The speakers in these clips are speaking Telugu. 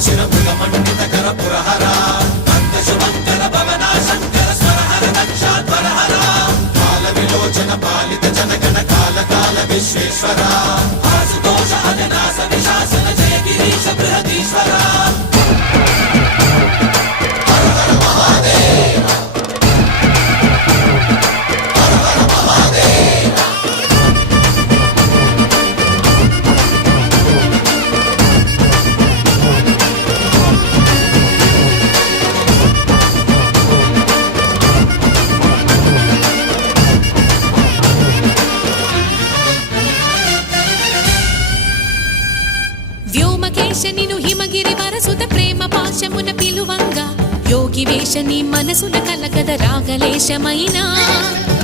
శిరముల మండిత కర పురహర నంద శుభంకర భవనా శంకర స్వరహర దక్షాధ్వరహర కాల విలోచన పాలిత జనగణ కాల కాల విశ్వేశ్వర ఆశుతోష అజనాశ విశాసన జయ గిరీశ బృహదీశ్వర హర హర మహాదేవ హర హర మహాదేవ. వ్యోమకేశనిను హిమగిరి వరసుత ప్రేమ పాశమున పిలువంగా యోగి వేషని మనసున కలకద రాగలేశమైనా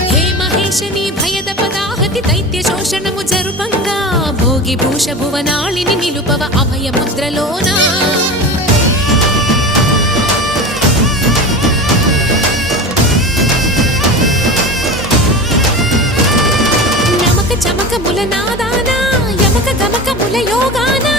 హే మహేశని భయద పదాహతి దైత్య శోషణము జరుపంగా భోగి భూష భువనాళిని నిలుపవ అభయ ముద్రలోనా నమక చమక ముల నాదానా యమక గమక ముల యోగానా